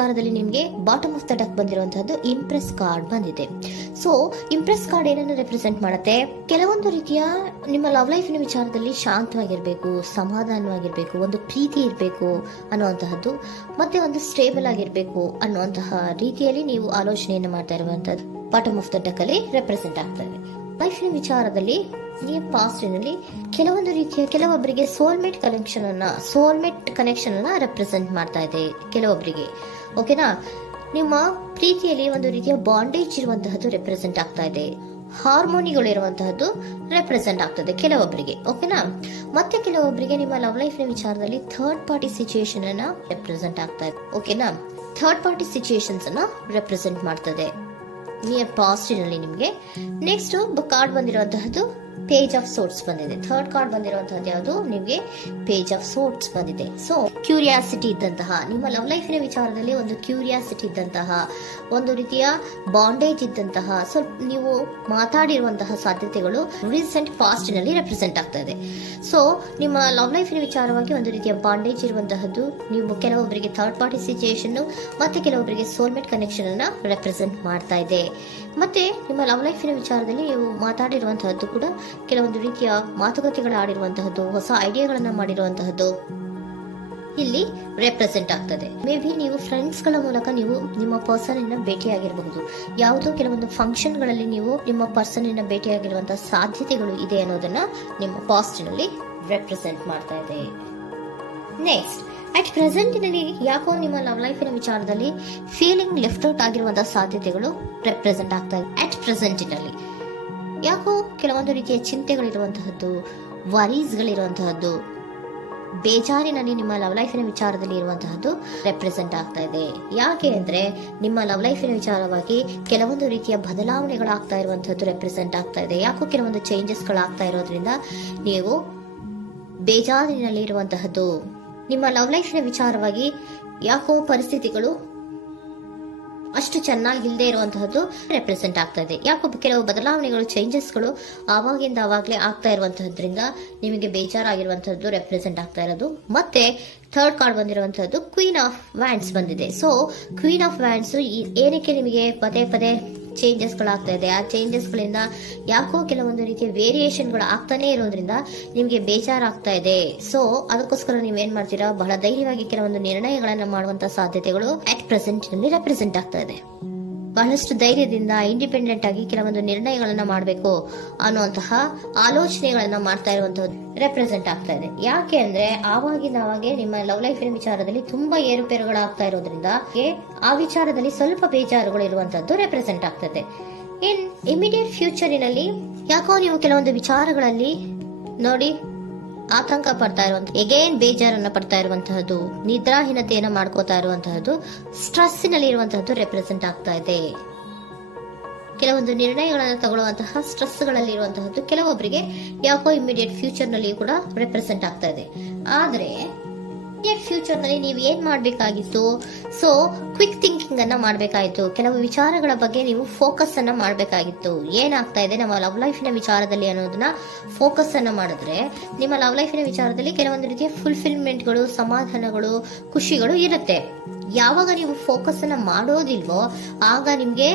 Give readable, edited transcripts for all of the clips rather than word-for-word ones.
ವಿಚಾರದಲ್ಲಿ ನಿಮಗೆ bottom of the deck ಬಂದಿರುವಂತಹದ್ದು ಇಂಪ್ರೆಸ್ ಕಾರ್ಡ್ ಬಂದಿದೆ. ಸೊ ಇಂಪ್ರೆಸ್ ಕಾರ್ಡ್ ಏನನ್ನು ರೆಪ್ರೆಸೆಂಟ್ ಮಾಡುತ್ತೆ? ಕೆಲವೊಂದು ರೀತಿಯ ನಿಮ್ಮ ಲವ್ ಲೈಫಿನ ವಿಚಾರದಲ್ಲಿ ಶಾಂತವಾಗಿರ್ಬೇಕು, ಸಮಾಧಾನವಾಗಿರ್ಬೇಕು, ಒಂದು ಪ್ರೀತಿ ಇರಬೇಕು ಅನ್ನುವಂತಹದ್ದು, ಮತ್ತೆ ಒಂದು ಸ್ಟೇಬಲ್ ಆಗಿರ್ಬೇಕು ಅನ್ನುವಂತಹ ರೀತಿಯಲ್ಲಿ ನೀವು ಆಲೋಚನೆಯನ್ನು ಮಾಡ್ತಾ ಇರುವಂತಹದ್ದು ಬಾಟಮ್ ಆಫ್ ದ ಡೆಕ್ ಅಲ್ಲಿ ರೆಪ್ರೆಸೆಂಟ್ ಆಗ್ತದೆ. ಲೈಫಿನ ವಿಚಾರದಲ್ಲಿ ನೀವು ಪಾಸ್ಟಿನಲ್ಲಿ ಕೆಲವೊಂದು ರೀತಿಯ ಕೆಲವೊಬ್ಬರಿಗೆ ಸೋಲ್ಮೇಟ್ ಕನೆಕ್ಷನ್ ಅನ್ನ ರೆಪ್ರೆಸೆಂಟ್ ಮಾಡ್ತಾ ಇದೆ ಕೆಲವೊಬ್ಬರಿಗೆ. ಓಕೆನಾ? ನಿಮ್ಮ ಪ್ರೀತಿಯಲ್ಲಿ ಒಂದು ರೀತಿಯ ಬಾಂಡೇಜ್ ಇರುವಂತಹದ್ದು ರೆಪ್ರೆಸೆಂಟ್ ಆಗ್ತಾ ಇದೆ. ಹಾರ್ಮೋನಿಗಳು ಇರುವಂತಹದ್ದು ರೆಪ್ರೆಸೆಂಟ್ ಆಗ್ತದೆ ಕೆಲವೊಬ್ಬರಿಗೆ. ಓಕೆನಾ? ಮತ್ತೆ ಕೆಲವೊಬ್ಬರಿಗೆ ನಿಮ್ಮ ಲವ್ ಲೈಫ್ನ ವಿಚಾರದಲ್ಲಿ ಥರ್ಡ್ ಪಾರ್ಟಿ ಸಿಚುಯೇಷನ್ ಅನ್ನ ರೆಪ್ರೆಸೆಂಟ್ ಆಗ್ತಾ ಇದೆ. ಓಕೆನಾ? ಥರ್ಡ್ ಪಾರ್ಟಿ ಸಿಚುಯೇಷನ್ಸ್ ಅನ್ನ ರೆಪ್ರೆಸೆಂಟ್ ಮಾಡ್ತದೆ ನಿಯರ್ ಪಾಸ್ಟಿನಲ್ಲಿ ನಿಮಗೆ. ನೆಕ್ಸ್ಟ್ ಕಾರ್ಡ್ ಬಂದಿರುವಂತಹದ್ದು ಪೇಜ್ ಆಫ್ ಸೋರ್ಟ್ಸ್ ಬಂದಿದೆ. ಥರ್ಡ್ ಕಾರ್ಡ್ ಬಂದಿರುವಂತಹದ್ದು ಯಾವುದು? ನಿಮಗೆ ಪೇಜ್ ಆಫ್ ಸೋರ್ಟ್ಸ್ ಬಂದಿದೆ. ಸೊ ಕ್ಯೂರಿಯಾಸಿಟಿ ಇದ್ದಂತಹ, ನಿಮ್ಮ ಲವ್ ಲೈಫಿನ ವಿಚಾರದಲ್ಲಿ ಒಂದು ಕ್ಯೂರಿಯಾಸಿಟಿ ಇದ್ದಂತಹ, ಒಂದು ರೀತಿಯ ಬಾಂಡೇಜ್ ಇದ್ದಂತಹ, ಸ್ವಲ್ಪ ನೀವು ಮಾತಾಡಿರುವಂತಹ ಸಾಧ್ಯತೆಗಳು ರೀಸೆಂಟ್ ಪಾಸ್ಟಿನಲ್ಲಿ ರೆಪ್ರೆಸೆಂಟ್ ಆಗ್ತಾ ಇದೆ. ಸೊ ನಿಮ್ಮ ಲವ್ ಲೈಫಿನ ವಿಚಾರವಾಗಿ ಒಂದು ರೀತಿಯ ಬಾಂಡೇಜ್ ಇರುವಂತಹದ್ದು, ನೀವು ಕೆಲವೊಬ್ಬರಿಗೆ ಥರ್ಡ್ ಪಾರ್ಟಿ ಸಿಚುಯೇಷನ್ ಮತ್ತೆ ಕೆಲವೊಬ್ಬರಿಗೆ ಸೋಲ್ಮೇಟ್ ಕನೆಕ್ಷನ್ ಅನ್ನ ರೆಪ್ರೆಸೆಂಟ್ ಮಾಡ್ತಾ ಇದೆ. ಮತ್ತೆ ನಿಮ್ಮ ಲವ್ ಲೈಫಿನ ವಿಚಾರದಲ್ಲಿ ನೀವು ಮಾತಾಡಿರುವಂತಹದ್ದು ಕೂಡ ಕೆಲವೊಂದು ರೀತಿಯ ಮಾತುಕತೆಗಳು ಆಡಿರುವಂತಹದ್ದು, ಹೊಸ ಐಡಿಯಾಗಳನ್ನ ಮಾಡಿರುವಂತಹದ್ದು ಇಲ್ಲಿ ರೆಪ್ರೆಸೆಂಟ್ ಆಗ್ತದೆ. ಮೇ ಬಿ ನೀವು ಫ್ರೆಂಡ್ಸ್ ಗಳ ಮೂಲಕ ನೀವು ನಿಮ್ಮ ಪರ್ಸನ್ ಅನ್ನ ಭೇಟಿಯಾಗಿರಬಹುದು. ಯಾವುದೋ ಕೆಲವೊಂದು ಫಂಕ್ಷನ್ ಗಳಲ್ಲಿ ನೀವು ನಿಮ್ಮ ಪರ್ಸನ್ ಅನ್ನ ಭೇಟಿಯಾಗಿರುವಂತಹ ಸಾಧ್ಯತೆಗಳು ಇದೆ ಅನ್ನೋದನ್ನ ನಿಮ್ಮ ಪಾಸ್ಟಿನಲ್ಲಿ ರೆಪ್ರೆಸೆಂಟ್ ಮಾಡ್ತಾ ಇದೆ. ನೆಕ್ಸ್ಟ್, ಅಟ್ ಪ್ರೆಸೆಂಟಿನಲ್ಲಿ ಯಾಕೋ ನಿಮ್ಮ ಲವ್ ಲೈಫಿನ ವಿಚಾರದಲ್ಲಿ ಫೀಲಿಂಗ್ ಲೆಫ್ಟ್ ಔಟ್ ಆಗಿರುವಂತಹ ಸಾಧ್ಯತೆಗಳು ರೆಪ್ರೆಸೆಂಟ್ ಆಗ್ತಾ ಇದೆ. ಅಟ್ ಪ್ರೆಸೆಂಟಿನಲ್ಲಿ ಯಾಕೋ ಕೆಲವೊಂದು ರೀತಿಯ ಚಿಂತೆಗಳಿರುವಂತಹದ್ದು, ವರೀಸ್ಗಳಿರುವಂತಹದ್ದು, ಬೇಜಾರಿನಲ್ಲಿ ನಿಮ್ಮ ಲವ್ ಲೈಫಿನ ವಿಚಾರದಲ್ಲಿ ಇರುವಂತಹದ್ದು ರೆಪ್ರೆಸೆಂಟ್ ಆಗ್ತಾ ಇದೆ. ಯಾಕೆ ಅಂದ್ರೆ ನಿಮ್ಮ ಲವ್ ಲೈಫಿನ ವಿಚಾರವಾಗಿ ಕೆಲವೊಂದು ರೀತಿಯ ಬದಲಾವಣೆಗಳಾಗ್ತಾ ಇರುವಂತಹದ್ದು ರೆಪ್ರೆಸೆಂಟ್ ಆಗ್ತಾ ಇದೆ. ಯಾಕೋ ಕೆಲವೊಂದು ಚೇಂಜಸ್ಗಳಾಗ್ತಾ ಇರೋದ್ರಿಂದ ನೀವು ಬೇಜಾರಿನಲ್ಲಿ ಇರುವಂತಹದ್ದು. ನಿಮ್ಮ ಲವ್ ಲೈಫಿನ ವಿಚಾರವಾಗಿ ಯಾಕೋ ಪರಿಸ್ಥಿತಿಗಳು ಅಷ್ಟು ಚೆನ್ನಾಗಿಲ್ಲದೆ ಇರುವಂತಹದ್ದು ರೆಪ್ರೆಸೆಂಟ್ ಆಗ್ತಾ ಇದೆ. ಯಾಕೋ ಕೆಲವು ಬದಲಾವಣೆಗಳು, ಚೇಂಜಸ್ಗಳು ಆವಾಗಿಂದ ಆವಾಗಲೇ ಆಗ್ತಾ ಇರುವಂತಹದ್ರಿಂದ ನಿಮಗೆ ಬೇಜಾರಾಗಿರುವಂತಹದ್ದು ರೆಪ್ರೆಸೆಂಟ್ ಆಗ್ತಾ ಇರೋದು. ಮತ್ತೆ ಥರ್ಡ್ ಕಾರ್ಡ್ ಬಂದಿರುವಂತಹದ್ದು ಕ್ವೀನ್ ಆಫ್ ವ್ಯಾಂಡ್ಸ್ ಬಂದಿದೆ. ಸೊ ಕ್ವೀನ್ ಆಫ್ ವ್ಯಾಂಡ್ಸ್ ಏನಕ್ಕೆ ನಿಮಗೆ ಪದೇ ಪದೇ ಚೇಂಜಸ್ಗಳಾಗ್ತಾ ಇದೆ? ಆ ಚೇಂಜಸ್ಗಳಿಂದ ಯಾಕೋ ಕೆಲವೊಂದು ರೀತಿಯ ವೇರಿಯೇಷನ್ಗಳು ಆಗ್ತಾನೆ ಇರೋದ್ರಿಂದ ನಿಮಗೆ ಬೇಜಾರಾಗ್ತಾ ಇದೆ. ಸೊ ಅದಕ್ಕೋಸ್ಕರ ನೀವೇನ್ ಮಾಡ್ತೀರಾ? ಬಹಳ ಧೈರ್ಯವಾಗಿ ಕೆಲವೊಂದು ನಿರ್ಣಯಗಳನ್ನ ಮಾಡುವಂತಹ ಸಾಧ್ಯತೆಗಳು ಅಟ್ ಪ್ರೆಸೆಂಟ್ ನಲ್ಲಿ ರೆಪ್ರೆಸೆಂಟ್ ಆಗ್ತಾ ಇದೆ. ಬಹಳಷ್ಟು ಧೈರ್ಯದಿಂದ ಇಂಡಿಪೆಂಡೆಂಟ್ ಆಗಿ ಕೆಲವೊಂದು ನಿರ್ಣಯಗಳನ್ನ ಮಾಡಬೇಕು ಅನ್ನುವಂತಹ ಆಲೋಚನೆಗಳನ್ನ ಮಾಡ್ತಾ ಇರುವಂತದ್ದು ರೆಪ್ರೆಸೆಂಟ್ ಆಗ್ತಾ ಇದೆ. ಯಾಕೆ ಅಂದ್ರೆ ಆವಾಗಿಂದಾಗೆ ನಿಮ್ಮ ಲವ್ ಲೈಫಿನ ವಿಚಾರದಲ್ಲಿ ತುಂಬಾ ಏರುಪೇರುಗಳಾಗ್ತಾ ಇರೋದ್ರಿಂದ ಆ ವಿಚಾರದಲ್ಲಿ ಸ್ವಲ್ಪ ಬೇಜಾರುಗಳು ಇರುವಂತದ್ದು ರೆಪ್ರೆಸೆಂಟ್ ಆಗ್ತದೆ. ಇನ್ ಇಮಿಡಿಯೇಟ್ ಫ್ಯೂಚರಿನಲ್ಲಿ ಯಾಕೋ ನೀವು ಕೆಲವೊಂದು ವಿಚಾರಗಳಲ್ಲಿ ನೋಡಿ ಆತಂಕ ಪಡ್ತಾ ಇರುವಂತಹ, ಎಗೇನ್ ಬೇಜಾರನ್ನ ಪಡ್ತಾ ಇರುವಂತಹದ್ದು, ನಿದ್ರಾಹೀನತೆಯನ್ನ ಮಾಡ್ಕೋತಾ ಇರುವಂತಹದ್ದು, ಸ್ಟ್ರೆಸ್ಸಿನಲ್ಲಿ ಇರುವಂತಹದ್ದು ರೆಪ್ರೆಸೆಂಟ್ ಆಗ್ತಾ ಇದೆ. ಕೆಲವೊಂದು ನಿರ್ಣಯಗಳನ್ನು ತಗೊಳ್ಳುವಂತಹ ಸ್ಟ್ರೆಸ್ಗಳಲ್ಲಿ ಇರುವಂತಹದ್ದು ಕೆಲವೊಬ್ಬರಿಗೆ ಯಾಕೋ ಇಮಿಡಿಯೇಟ್ ಫ್ಯೂಚರ್ ನಲ್ಲಿ ಕೂಡ ರೆಪ್ರೆಸೆಂಟ್ ಆಗ್ತಾ ಇದೆ. ಆದ್ರೆ ಫ್ಯೂಚರ್ ನಲ್ಲಿ ನೀವು ಏನ್ ಮಾಡ್ಬೇಕಾಗಿತ್ತು? ಸೊ ಕ್ವಿಕ್ ಥಿಂಕಿಂಗ್ ಅನ್ನ ಮಾಡ್ಬೇಕಾಗಿತ್ತು. ಕೆಲವು ವಿಚಾರಗಳ ಬಗ್ಗೆ ನೀವು ಫೋಕಸ್ ಅನ್ನ ಮಾಡ್ಬೇಕಾಗಿತ್ತು. ಏನಾಗ್ತಾ ಇದೆ ನಮ್ಮ ಲವ್ ಲೈಫಿನ ವಿಚಾರದಲ್ಲಿ ಅನ್ನೋದನ್ನ ಫೋಕಸ್ ಅನ್ನ ಮಾಡಿದ್ರೆ ನಿಮ್ಮ ಲವ್ ಲೈಫಿನ ವಿಚಾರದಲ್ಲಿ ಕೆಲವೊಂದು ರೀತಿಯ ಫುಲ್ಫಿಲ್ಮೆಂಟ್ಗಳು, ಸಮಾಧಾನಗಳು, ಖುಷಿಗಳು ಇರುತ್ತೆ. ಯಾವಾಗ ನೀವು ಫೋಕಸ್ ಅನ್ನ ಮಾಡೋದಿಲ್ವೋ ಆಗ ನಿಮ್ಗೆ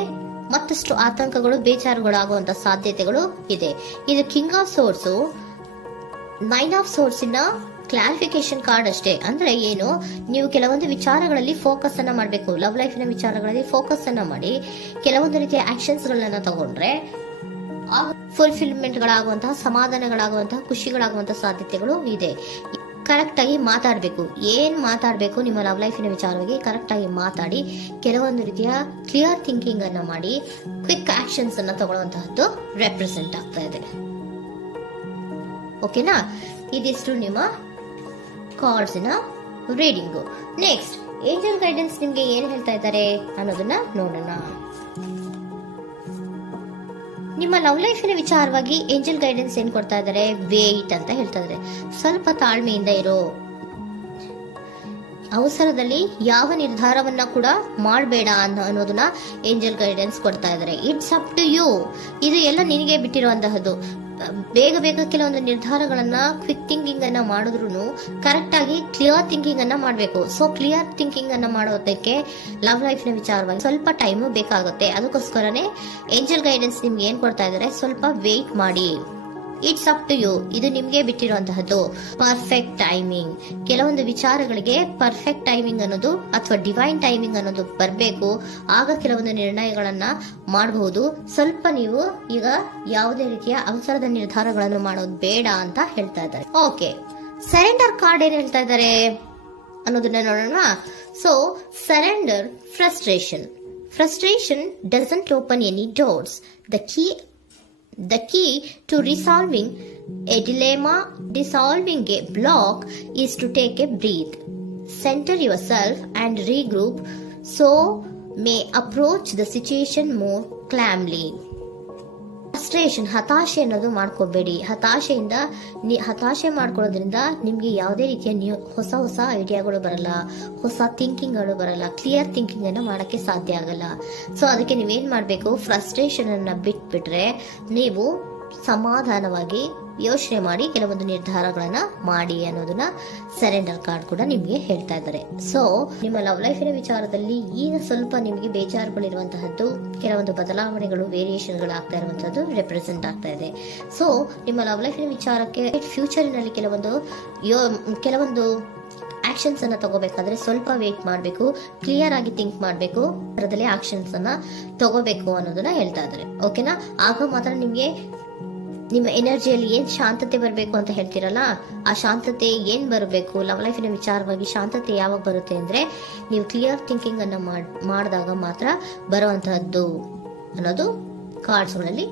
ಮತ್ತಷ್ಟು ಆತಂಕಗಳು, ಬೇಜಾರುಗಳು ಆಗುವಂತ ಸಾಧ್ಯತೆಗಳು ಇದೆ. ಇದು king of swords, nine of swords ಇನ್ನ ಕ್ಲಾರಿಫಿಕೇಶನ್ ಕಾರ್ಡ್ ಅಷ್ಟೇ. ಅಂದ್ರೆ ಏನು? ನೀವು ಕೆಲವೊಂದು ವಿಚಾರಗಳಲ್ಲಿ ಫೋಕಸ್ ಅನ್ನ ಮಾಡಬೇಕು. ಲವ್ ಲೈಫಿನ ವಿಚಾರಗಳಲ್ಲಿ ಫೋಕಸ್ ಅನ್ನ ಮಾಡಿ ಕೆಲವೊಂದು ರೀತಿಯ ಆಕ್ಷನ್ಸ್ ಗಳನ್ನ ತಗೊಂಡ್ರೆ ಫುಲ್ಫಿಲ್ಮೆಂಟ್ ಗಳಾಗುವಂತಹ, ಸಮಾಧಾನಗಳಾಗುವಂತಹ, ಖುಷಿಗಳಾಗುವಂತಹ ಸಾಧ್ಯತೆಗಳು ಇದೆ. ಕರೆಕ್ಟ್ ಆಗಿ ಮಾತಾಡಬೇಕು. ಏನ್ ಮಾತಾಡಬೇಕು ನಿಮ್ಮ ಲವ್ ಲೈಫಿನ ವಿಚಾರವಾಗಿ ಕರೆಕ್ಟ್ ಆಗಿ ಮಾತಾಡಿ ಕೆಲವೊಂದು ರೀತಿಯ ಕ್ಲಿಯರ್ ಥಿಂಕಿಂಗ್ ಅನ್ನ ಮಾಡಿ ಕ್ವಿಕ್ ಆಕ್ಷನ್ಸ್ ಅನ್ನ ತಗೊಳ್ಳುವಂತಹದ್ದು ರೆಪ್ರೆಸೆಂಟ್ ಆಗ್ತಾ ಇದೆ. ಓಕೆನಾ? ಇದಿಷ್ಟು ನಿಮ್ಮ ಕಾರ್ಡ್ಸ್ನ ರೀಡಿಂಗು. ನೆಕ್ಸ್ಟ್, ಏಂಜಲ್ ಗೈಡೆನ್ಸ್ ನಿಮ್ಗೆ ಏನ್ ಹೇಳ್ತಾ ಇದ್ದಾರೆ ಅನ್ನೋದನ್ನ ನೋಡೋಣ. ನಿಮ್ಮ ಲವ್ ಲೈಫಿನ ವಿಚಾರವಾಗಿ ಏಂಜಲ್ ಗೈಡೆನ್ಸ್ ಏನ್ ಕೊಡ್ತಾ ಇದ್ದಾರೆ? ವೇಟ್ ಅಂತ ಹೇಳ್ತಾ ಇದ್ದಾರೆ. ಸ್ವಲ್ಪ ತಾಳ್ಮೆಯಿಂದ ಇರೋ. ಅವಸರದಲ್ಲಿ ಯಾವ ನಿರ್ಧಾರವನ್ನ ಕೂಡ ಮಾಡಬೇಡ ಅನ್ನೋದನ್ನ ಏಂಜಲ್ ಗೈಡೆನ್ಸ್ ಕೊಡ್ತಾ ಇದ್ದಾರೆ. It's up to you. ಇದು ಎಲ್ಲ ನಿನಗೆ ಬಿಟ್ಟಿರುವಂತಹದ್ದು. ಬೇಗ ಬೇಗ ಕೆಲವೊಂದು ನಿರ್ಧಾರಗಳನ್ನ ಕ್ವಿಕ್ ಥಿಂಕಿಂಗ್ ಅನ್ನ ಮಾಡಿದ್ರು ಕರೆಕ್ಟ್ ಆಗಿ ಕ್ಲಿಯರ್ ಥಿಂಕಿಂಗ್ ಅನ್ನ ಮಾಡಬೇಕು. ಸೊ ಕ್ಲಿಯರ್ ಥಿಂಕಿಂಗ್ ಅನ್ನ ಮಾಡೋದಕ್ಕೆ ಲವ್ ಲೈಫ್ ನ ವಿಚಾರವಾಗಿ ಸ್ವಲ್ಪ ಟೈಮ್ ಬೇಕಾಗುತ್ತೆ. ಅದಕ್ಕೋಸ್ಕರನೇ ಏಂಜಲ್ ಗೈಡೆನ್ಸ್ ನಿಮ್ಗೆ ಏನ್ ಕೊಡ್ತಾ ಇದಾರೆ, ಸ್ವಲ್ಪ ವೇಟ್ ಮಾಡಿ. ಇಟ್ಸ್ ಅಪ್ ಟು ಯು, ಇದು ನಿಮ್ಗೆ ಬಿಟ್ಟಿರುವಂತಹದ್ದು. ಪರ್ಫೆಕ್ಟ್ ಟೈಮಿಂಗ್, ಕೆಲವೊಂದು ವಿಚಾರಗಳಿಗೆ ಪರ್ಫೆಕ್ಟ್ ಟೈಮಿಂಗ್ ಅನ್ನೋದು ಅಥವಾ ಡಿವೈನ್ ಟೈಮಿಂಗ್ ಅನ್ನೋದು ಬರಬೇಕು. ಆಗ ಕೆಲವೊಂದು ನಿರ್ಣಯಗಳನ್ನ ಮಾಡಬಹುದು. ಸ್ವಲ್ಪ ನೀವು ಈಗ ಯಾವುದೇ ರೀತಿಯ ಅವಸರದ ನಿರ್ಧಾರಗಳನ್ನು ಮಾಡೋದು ಬೇಡ ಅಂತ ಹೇಳ್ತಾ ಇದ್ದಾರೆ. ಓಕೆ, ಸರೆಂಡರ್ ಕಾರ್ಡ್ ಏನ್ ಹೇಳ್ತಾ ಇದ್ದಾರೆ ಅನ್ನೋದನ್ನ ನೋಡೋಣ. So surrender, frustration doesn't open any doors. The key to resolving a dilemma, dissolving a block, is to take a breath, center yourself and regroup so may approach the situation more calmly. Frustration, ಹತಾಶೆ ಅನ್ನೋದು ಮಾಡ್ಕೋಬೇಡಿ. ಹತಾಶೆ ಮಾಡ್ಕೊಳ್ಳೋದ್ರಿಂದ ನಿಮ್ಗೆ ಯಾವುದೇ ರೀತಿಯ ಹೊಸ ಐಡಿಯಾಗಳು ಬರಲ್ಲ, ಹೊಸ ಥಿಂಕಿಂಗ್ಗಳು ಬರಲ್ಲ, ಕ್ಲಿಯರ್ ಥಿಂಕಿಂಗ್ ಅನ್ನ ಮಾಡಕ್ಕೆ ಸಾಧ್ಯ ಆಗಲ್ಲ. ಸೊ ಅದಕ್ಕೆ ನೀವೇನ್ ಮಾಡ್ಬೇಕು, ಫ್ರಸ್ಟ್ರೇಷನ್ ಅನ್ನ ಬಿಟ್ಬಿಟ್ರೆ ನೀವು ಸಮಾಧಾನವಾಗಿ ಯೋಚನೆ ಮಾಡಿ ಕೆಲವೊಂದು ನಿರ್ಧಾರಗಳನ್ನ ಮಾಡಿ ಅನ್ನೋದನ್ನ ಸರೆಂಡರ್ ಕಾರ್ಡ್ ಕೂಡ ನಿಮ್ಗೆ ಹೇಳ್ತಾ ಇದ್ದಾರೆ. ಸೊ ನಿಮ್ಮ ಲವ್ ಲೈಫಿನ ವಿಚಾರದಲ್ಲಿ ಈಗ ಸ್ವಲ್ಪ ನಿಮ್ಗೆ ಬೇಜಾರುಗಳಿರುವಂತಹದ್ದು, ಕೆಲವೊಂದು ಬದಲಾವಣೆಗಳು, ವೇರಿಯೇಷನ್ಗಳು ಆಗ್ತಾ ಇರುವಂತಹದ್ದು ರೆಪ್ರೆಸೆಂಟ್ ಆಗ್ತಾ ಇದೆ. ಸೊ ನಿಮ್ಮ ಲವ್ ಲೈಫಿನ ವಿಚಾರಕ್ಕೆ ಫ್ಯೂಚರಿನಲ್ಲಿ ಕೆಲವೊಂದು ಆಕ್ಷನ್ಸ್ ಅನ್ನ ತಗೋಬೇಕಾದ್ರೆ ಸ್ವಲ್ಪ ವೇಟ್ ಮಾಡಬೇಕು, ಕ್ಲಿಯರ್ ಆಗಿ ಥಿಂಕ್ ಮಾಡಬೇಕು, ಅದರದಲ್ಲಿ ಆಕ್ಷನ್ಸ್ ಅನ್ನ ತಗೋಬೇಕು ಅನ್ನೋದನ್ನ ಹೇಳ್ತಾ ಇದ್ದಾರೆ. ಓಕೆನಾ? ಆಗ ಮಾತ್ರ ನಿಮ್ಗೆ ನಿಮ್ಮ ಎನರ್ಜಿಯಲ್ಲಿ ಏನ್ ಶಾಂತತೆ ಬರಬೇಕು ಅಂತ ಹೇಳ್ತೀರಲ್ಲ, ಆ ಶಾಂತತೆ ಏನ್ ಬರಬೇಕು, ಲವ್ ಲೈಫಿನ ವಿಚಾರವಾಗಿ ಶಾಂತತೆ ಯಾವಾಗ ಬರುತ್ತೆ ಅಂದ್ರೆ ನೀವು ಕ್ಲಿಯರ್ ಥಿಂಕಿಂಗ್ ಅನ್ನ ಮಾಡಿದಾಗ ಮಾತ್ರ ಬರುವಂತಹದ್ದು ಅನ್ನೋದು ಕಾರ್ಡ್ಸ್ ಗಳಲ್ಲಿ